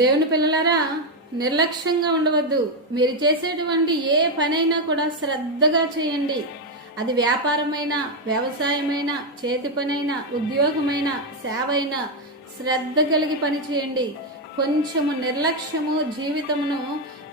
దేవుని పిల్లలారా నిర్లక్ష్యంగా ఉండవద్దు. మీరు చేసేటువంటి ఏ పనైనా కూడా శ్రద్ధగా చేయండి. అది వ్యాపారమైనా వ్యవసాయమైనా చేతి పనైనా ఉద్యోగమైన సేవ అయినా శ్రద్ధ కలిగి పని చేయండి కొంచెము నిర్లక్ష్యము జీవితమును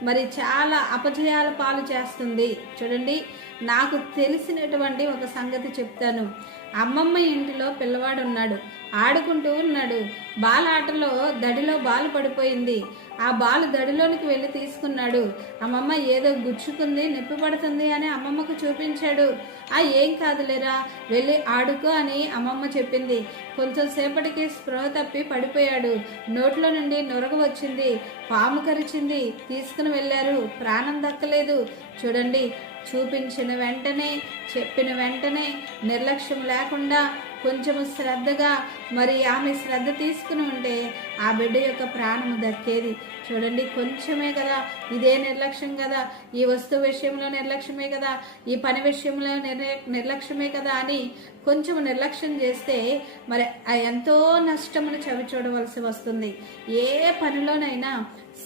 మరి చాలా అపజయాల పాలు చేస్తుంది. చూడండి నాకు తెలిసినటువంటి ఒక సంగతి చెప్తాను. అమ్మమ్మ ఇంటిలో పిల్లవాడు ఉన్నాడు ఆడుకుంటూ ఉన్నాడు. బాల ఆటలో దడిలో బాలు పడిపోయింది. ఆ బాలు దడిలోనికి వెళ్ళి తీసుకున్నాడు. అమ్మమ్మ ఏదో గుచ్చుకుంది నొప్పి పడుతుంది అని అమ్మమ్మకు చూపించాడు. ఆ ఏం కాదులేరా వెళ్ళి ఆడుకో అని అమ్మమ్మ చెప్పింది. కొంచెం సేపటికి స్పృహ తప్పి పడిపోయాడు. నోట్లో నుండి నొరగ వచ్చింది. పాము కరిచింది. తీసుకుని వెళ్ళారు. ప్రాణం దక్కలేదు. చూడండి చూపించిన వెంటనే చెప్పిన వెంటనే నిర్లక్ష్యం లేకుండా కొంచెము శ్రద్ధగా మరి ఆమె శ్రద్ధ తీసుకుని ఉంటే ఆ బిడ్డ యొక్క ప్రాణము దక్కేది. చూడండి కొంచెమే కదా ఇదే నిర్లక్ష్యం కదా ఈ వస్తువు విషయంలో నిర్లక్ష్యమే కదా ఈ పని విషయంలో నిర్లక్ష్యమే కదా అని కొంచెం నిర్లక్ష్యం చేస్తే మరి ఆ ఎంతో నష్టమును చవి చూడవలసి వస్తుంది. ఏ పనిలోనైనా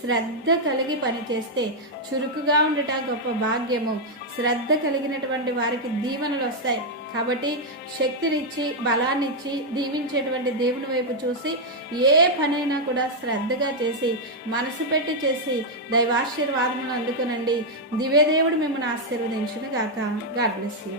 శ్రద్ధ కలిగి పని చేస్తే చురుకుగా ఉండట గొప్ప భాగ్యము. శ్రద్ధ కలిగినటువంటి వారికి దీవెనలు వస్తాయి. కాబట్టి శక్తినిచ్చి బలాన్నిచ్చి దీవించేటువంటి దేవుని వైపు చూసి ఏ పనైనా కూడా శ్రద్ధగా చేసి మనసు పెట్టి చేసి దైవాశీర్వాదములు అందుకునండి. దివ్యదేవుడు మిమ్మల్ని ఆశీర్వదించును గాక గాడ్ బ్లెస్ యూ